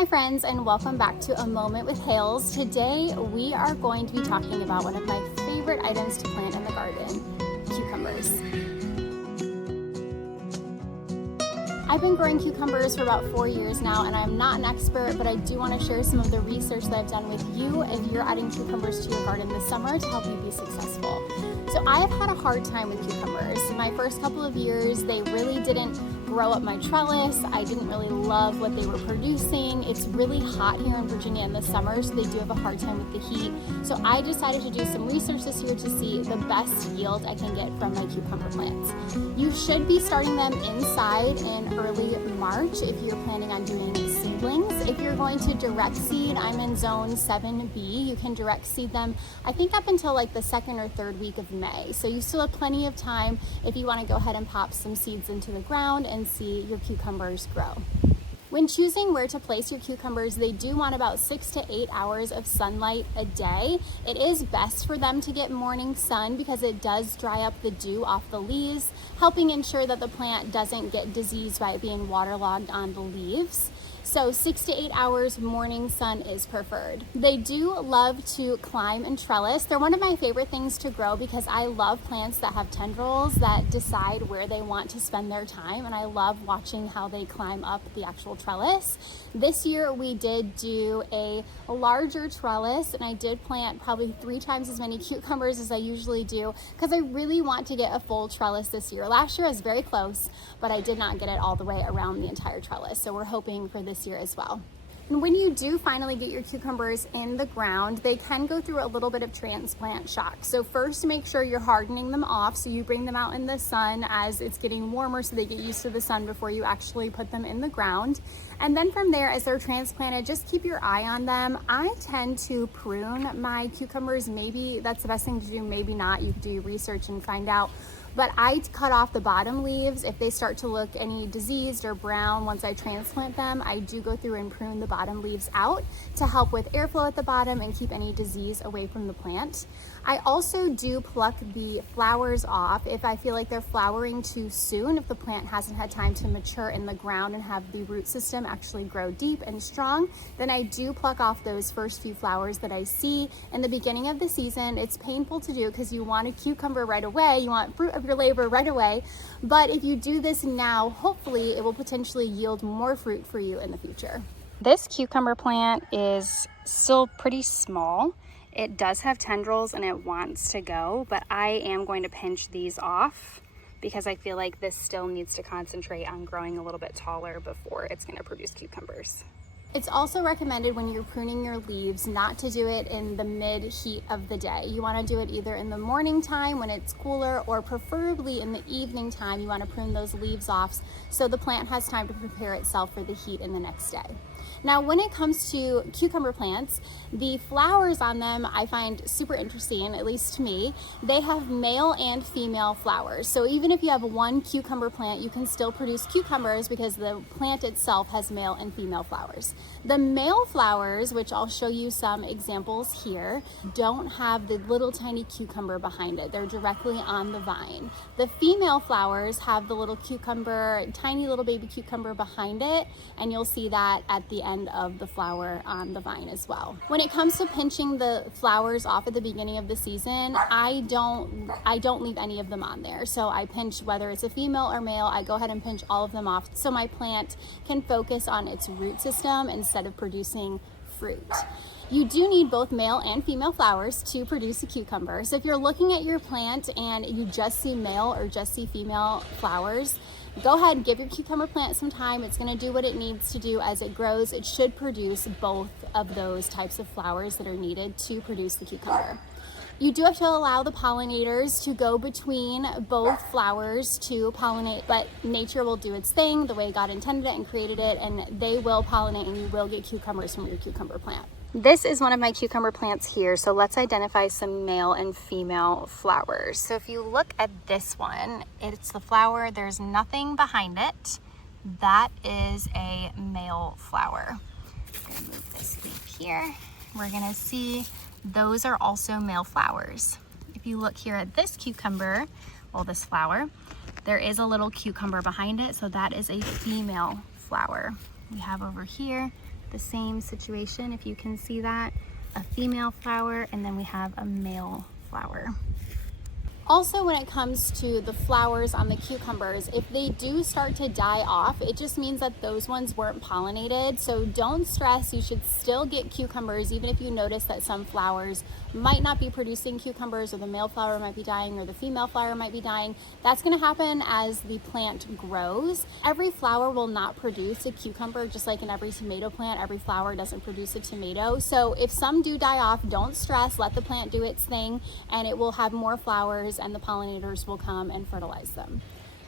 Hi friends, and welcome back to A Moment with Hales. Today we are going to be talking about one of my favorite items to plant in the garden, cucumbers. I've been growing cucumbers for about 4 years now, and I'm not an expert, but I do want to share some of the research that I've done with you if you're adding cucumbers to your garden this summer to help you be successful. So I have had a hard time with cucumbers. My first couple of years, they really didn't grow up my trellis. I didn't really love what they were producing. It's really hot here in Virginia in the summer, so they do have a hard time with the heat. So I decided to do some research this year to see the best yield I can get from my cucumber plants. You should be starting them inside in early March if you're planning on doing seedlings. If you're going to direct seed, I'm in zone 7B. You can direct seed them, I think, up until like the second or third week of May. So you still have plenty of time if you want to go ahead and pop some seeds into the ground and see your cucumbers grow. When choosing where to place your cucumbers, they do want about 6 to 8 hours of sunlight a day. It is best for them to get morning sun because it does dry up the dew off the leaves, helping ensure that the plant doesn't get diseased by it being waterlogged on the leaves. So 6 to 8 hours morning sun is preferred. They do love to climb and trellis. They're one of my favorite things to grow because I love plants that have tendrils that decide where they want to spend their time, and I love watching how they climb up the actual trellis. This year we did do a larger trellis, and I did plant probably 3 times as many cucumbers as I usually do because I really want to get a full trellis this year. Last year I was very close, but I did not get it all the way around the entire trellis, so we're hoping for this year as well. And when you do finally get your cucumbers in the ground, they can go through a little bit of transplant shock. So first, make sure you're hardening them off, so you bring them out in the sun as it's getting warmer so they get used to the sun before you actually put them in the ground. And then from there, as they're transplanted, just keep your eye on them. I tend to prune my cucumbers. Maybe that's the best thing to do, maybe not. You can do your research and find out. But I cut off the bottom leaves. If they start to look any diseased or brown once I transplant them, I do go through and prune the bottom leaves out to help with airflow at the bottom and keep any disease away from the plant. I also do pluck the flowers off if I feel like they're flowering too soon, if the plant hasn't had time to mature in the ground and have the root system actually grow deep and strong, then I do pluck off those first few flowers that I see in the beginning of the season. It's painful to do because you want a cucumber right away, you want fruit of your labor right away, but if you do this now, hopefully it will potentially yield more fruit for you in the future. This cucumber plant is still pretty small. It does have tendrils and it wants to go, but I am going to pinch these off because I feel like this still needs to concentrate on growing a little bit taller before it's going to produce cucumbers. It's also recommended when you're pruning your leaves not to do it in the mid-heat of the day. You want to do it either in the morning time when it's cooler, or preferably in the evening time. You want to prune those leaves off so the plant has time to prepare itself for the heat in the next day. Now, when it comes to cucumber plants, the flowers on them I find super interesting, at least to me. They have male and female flowers. So even if you have one cucumber plant, you can still produce cucumbers because the plant itself has male and female flowers. The male flowers, which I'll show you some examples here, don't have the little tiny cucumber behind it. They're directly on the vine. The female flowers have the little cucumber, tiny little baby cucumber behind it, and you'll see that at the end of the flower on the vine as well. When it comes to pinching the flowers off at the beginning of the season, I don't leave any of them on there. So I pinch, whether it's a female or male, I go ahead and pinch all of them off so my plant can focus on its root system instead of producing fruit. You do need both male and female flowers to produce a cucumber. So if you're looking at your plant and you just see male or just see female flowers, go ahead and give your cucumber plant some time. It's going to do what it needs to do as it grows. It should produce both of those types of flowers that are needed to produce the cucumber. You do have to allow the pollinators to go between both flowers to pollinate, but nature will do its thing the way God intended it and created it, and they will pollinate and you will get cucumbers from your cucumber plant. This is one of my cucumber plants here, so let's identify some male and female flowers. So if you look at this one, it's the flower, there's nothing behind it. That is a male flower. I'm gonna move this leaf here. We're gonna see those are also male flowers. If you look here at this cucumber, well, this flower, there is a little cucumber behind it, so that is a female flower. We have over here the same situation, if you can see that, a female flower, and then we have a male flower. Also, when it comes to the flowers on the cucumbers, if they do start to die off, it just means that those ones weren't pollinated. So don't stress, you should still get cucumbers, even if you notice that some flowers might not be producing cucumbers, or the male flower might be dying, or the female flower might be dying. That's going to happen as the plant grows. Every flower will not produce a cucumber, just like in every tomato plant, every flower doesn't produce a tomato. So if some do die off, don't stress, let the plant do its thing, and it will have more flowers, and the pollinators will come and fertilize them.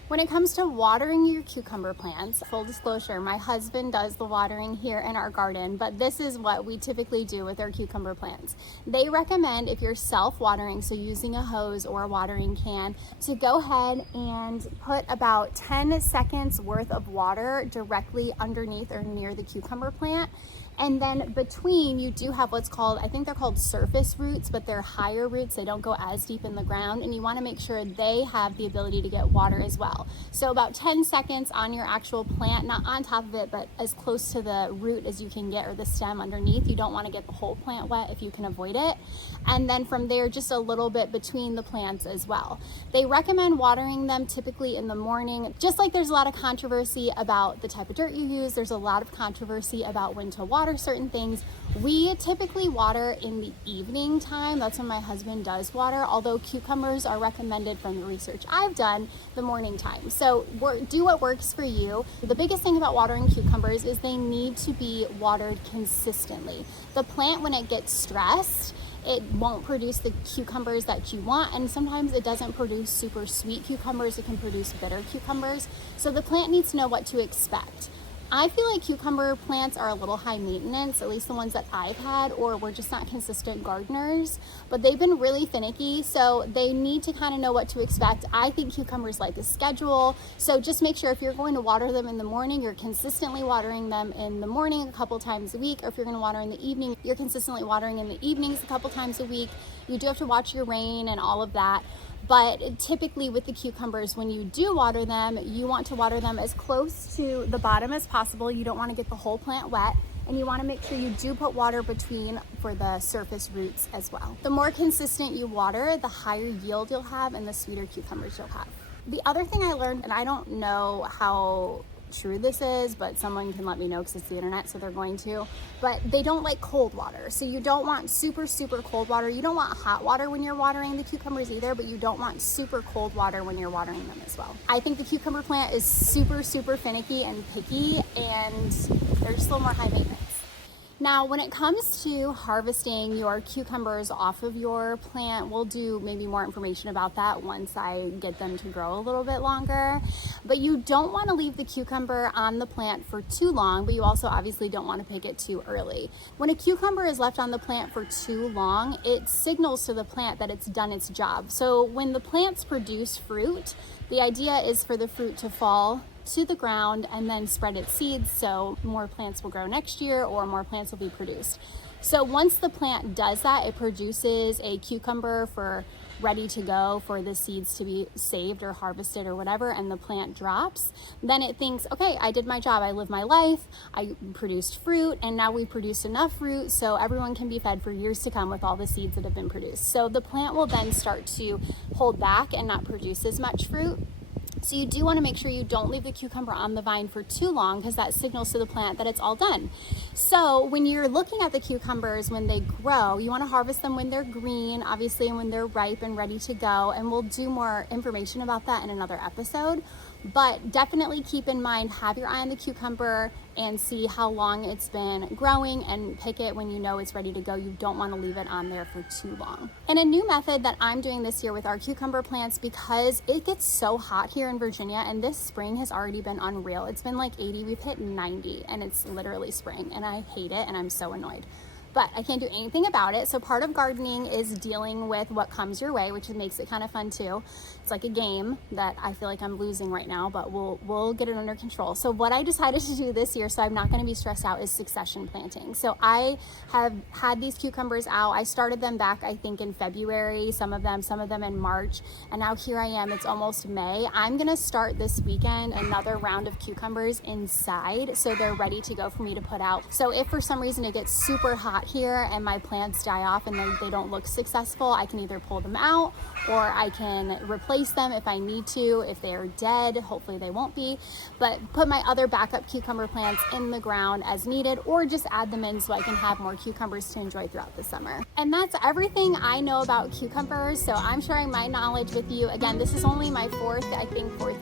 When it comes to watering your cucumber plants, full disclosure, my husband does the watering here in our garden, but this is what we typically do with our cucumber plants. They recommend, if you're self-watering, so using a hose or a watering can, to go ahead and put about 10 seconds worth of water directly underneath or near the cucumber plant. And then between, you do have what's called, I think they're called surface roots, but they're higher roots. They don't go as deep in the ground, and you want to make sure they have the ability to get water as well. So about 10 seconds on your actual plant, not on top of it, but as close to the root as you can get, or the stem underneath. You don't want to get the whole plant wet if you can avoid it. And then from there, just a little bit between the plants as well. They recommend watering them typically in the morning. Just like there's a lot of controversy about the type of dirt you use, there's a lot of controversy about when to water certain things. We typically water in the evening time. That's when my husband does water, although cucumbers are recommended, from the research I've done, the morning time. So do what works for you. The biggest thing about watering cucumbers is they need to be watered consistently. The plant, when it gets stressed, it won't produce the cucumbers that you want, and sometimes it doesn't produce super sweet cucumbers. It can produce bitter cucumbers. So the plant needs to know what to expect. I feel like cucumber plants are a little high maintenance, at least the ones that I've had, or we're just not consistent gardeners, but they've been really finicky, so they need to kind of know what to expect. I think cucumbers like a schedule, so just make sure if you're going to water them in the morning, you're consistently watering them in the morning a couple times a week, or if you're going to water in the evening, you're consistently watering in the evenings a couple times a week. You do have to watch your rain and all of that. But typically with the cucumbers, when you do water them, you want to water them as close to the bottom as possible. You don't want to get the whole plant wet, and you want to make sure you do put water between for the surface roots as well. The more consistent you water, the higher yield you'll have and the sweeter cucumbers you'll have. The other thing I learned, and I don't know how true this is, but someone can let me know because it's the internet, so they're going to, but they don't like cold water. So you don't want super cold water. You don't want hot water when you're watering the cucumbers either, but you don't want super cold water when you're watering them as well. I think the cucumber plant is super finicky and picky, and they're just a little more high maintenance. Now, when it comes to harvesting your cucumbers off of your plant, we'll do maybe more information about that once I get them to grow a little bit longer. But you don't want to leave the cucumber on the plant for too long, but you also obviously don't want to pick it too early. When a cucumber is left on the plant for too long, it signals to the plant that it's done its job. So when the plants produce fruit, the idea is for the fruit to fall to the ground and then spread its seeds, so more plants will grow next year, or more plants will be produced. So once the plant does that, it produces a cucumber for ready to go for the seeds to be saved or harvested or whatever, and the plant drops. Then it thinks, okay, I did my job, I lived my life, I produced fruit, and now we produced enough fruit so everyone can be fed for years to come with all the seeds that have been produced. So the plant will then start to hold back and not produce as much fruit. So you do want to make sure you don't leave the cucumber on the vine for too long, because that signals to the plant that it's all done. So when you're looking at the cucumbers when they grow, you want to harvest them when they're green, obviously, and when they're ripe and ready to go. And we'll do more information about that in another episode. But definitely keep in mind, have your eye on the cucumber and see how long it's been growing, and pick it when you know it's ready to go. You don't want to leave it on there for too long. And a new method that I'm doing this year with our cucumber plants, because it gets so hot here in Virginia, and this spring has already been unreal. It's been like 80, we've hit 90, and it's literally spring, and I hate it, and I'm so annoyed. but I can't do anything about it. So part of gardening is dealing with what comes your way, which makes it kind of fun too. It's like a game that I feel like I'm losing right now, but we'll get it under control. So what I decided to do this year, so I'm not going to be stressed out, is succession planting. So I have had these cucumbers out. I started them back, I think, in February, some of them in March, and now here I am. It's almost May. I'm going to start this weekend another round of cucumbers inside, so they're ready to go for me to put out. So if for some reason it gets super hot here and my plants die off and they don't look successful, I can either pull them out or I can replace them if I need to. If they are dead, hopefully they won't be, but put my other backup cucumber plants in the ground as needed, or just add them in so I can have more cucumbers to enjoy throughout the summer. And that's everything I know about cucumbers. So I'm sharing my knowledge with you. Again, this is only my fourth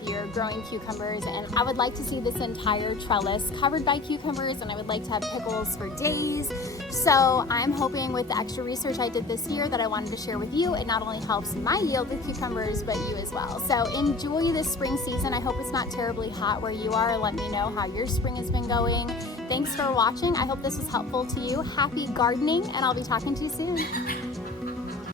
year growing cucumbers, and I would like to see this entire trellis covered by cucumbers, and I would like to have pickles for days. So I'm hoping with the extra research I did this year that I wanted to share with you, it not only helps my yield with cucumbers, but you as well. So enjoy this spring season. I hope it's not terribly hot where you are. Let me know how your spring has been going. Thanks for watching. I hope this was helpful to you. Happy gardening, and I'll be talking to you soon.